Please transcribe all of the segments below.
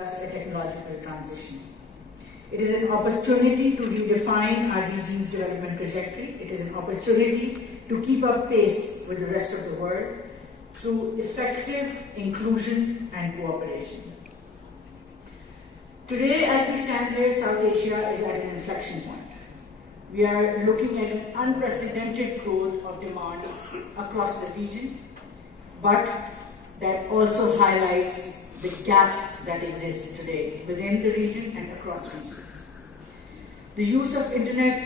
just a technological transition. It is an opportunity to redefine our region's development trajectory. It is an opportunity to keep up pace with the rest of the world through effective inclusion and cooperation. Today, as we stand here, South Asia is at an inflection point. We are looking at an unprecedented growth of demand across the region, but that also highlights the gaps that exist today within the region and across regions. The use of internet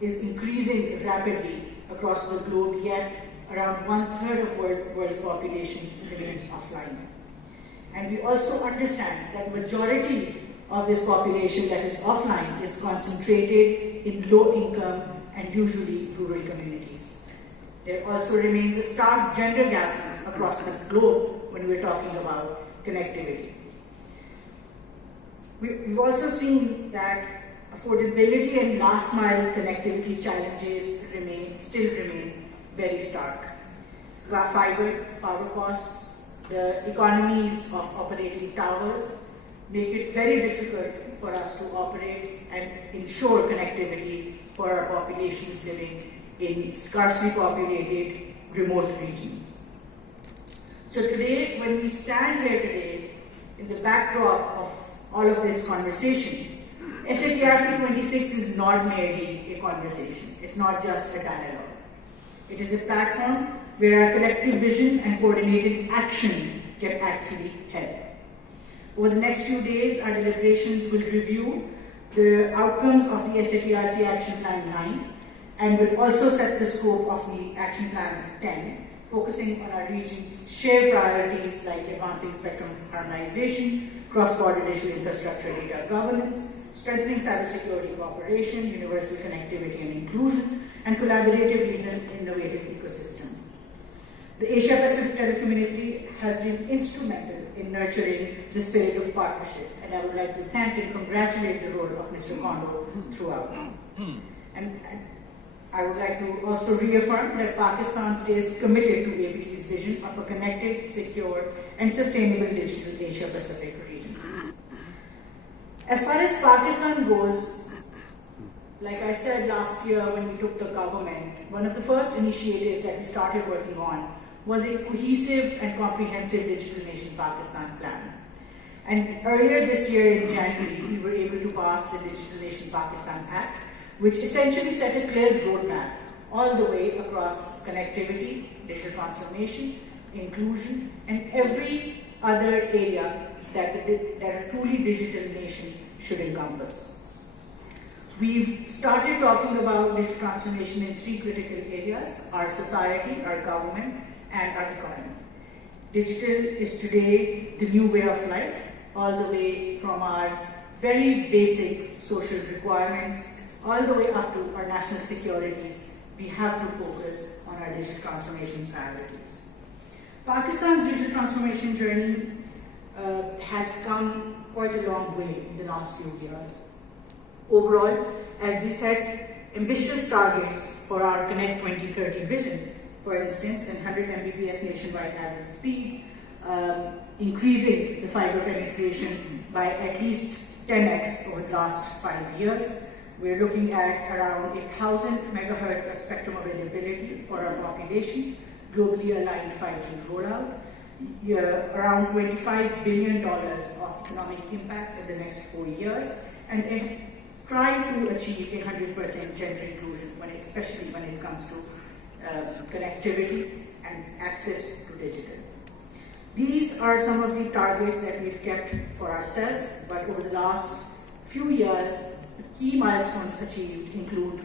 is increasing rapidly across the globe, yet around 1/3 of world's population remains offline. And we also understand that majority of this population that is offline is concentrated in low-income and usually rural communities. There also remains a stark gender gap across the globe when we're talking about connectivity. We've also seen that affordability and last-mile connectivity challenges still remain very stark. Fiber, power costs, the economies of operating towers make it very difficult for us to operate and ensure connectivity for our populations living in sparsely populated remote regions. So today, when we stand here today, in the backdrop of all of this conversation, SATRC 26 is not merely a conversation. It's not just a dialogue. It is a platform where our collective vision and coordinated action can actually help. Over the next few days, our deliberations will review the outcomes of the SATRC Action Plan 9 and will also set the scope of the Action Plan 10, focusing on our region's shared priorities like advancing spectrum harmonization, cross-border digital infrastructure data governance, strengthening cybersecurity cooperation, universal connectivity and inclusion, and collaborative regional innovative ecosystem. The Asia-Pacific telecommunity has been instrumental in nurturing the spirit of partnership, and I would like to thank and congratulate the role of Mr. Kondo throughout. And I would like to also reaffirm that Pakistan stays committed to APT's vision of a connected, secure, and sustainable digital Asia-Pacific region. As far as Pakistan goes, like I said last year when we took the government, one of the first initiatives that we started working on was a cohesive and comprehensive Digital Nation Pakistan plan. And earlier this year in January, we were able to pass the Digital Nation Pakistan Act, which essentially set a clear roadmap all the way across connectivity, digital transformation, inclusion, and every other area that a truly digital nation should encompass. We've started talking about digital transformation in 3 critical areas: our society, our government, and our economy. Digital is today the new way of life, all the way from our very basic social requirements, all the way up to our national securities. We have to focus on our digital transformation priorities. Pakistan's digital transformation journey has come quite a long way in the last few years. Overall, as we set ambitious targets for our Connect 2030 vision, for instance, 100 Mbps nationwide average speed, increasing the fiber penetration by at least 10x over the last 5 years. We're looking at around 1,000 megahertz of spectrum availability for our population, globally aligned 5G rollout, around $25 billion of economic impact in the next 4 years, and trying to achieve 100% gender inclusion, especially when it comes to connectivity and access to digital. These are some of the targets that we've kept for ourselves, but over the last few years, the key milestones achieved include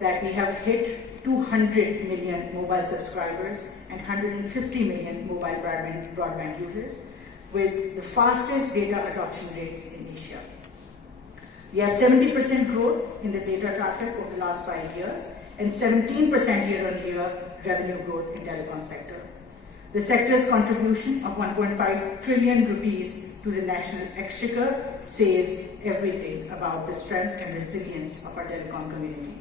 that we have hit 200 million mobile subscribers and 150 million mobile broadband users, with the fastest data adoption rates in Asia. We have 70% growth in the data traffic over the last 5 years and 17% year-on-year revenue growth in telecom sector. The sector's contribution of 1.5 trillion rupees to the national exchequer says everything about the strength and resilience of our telecom community.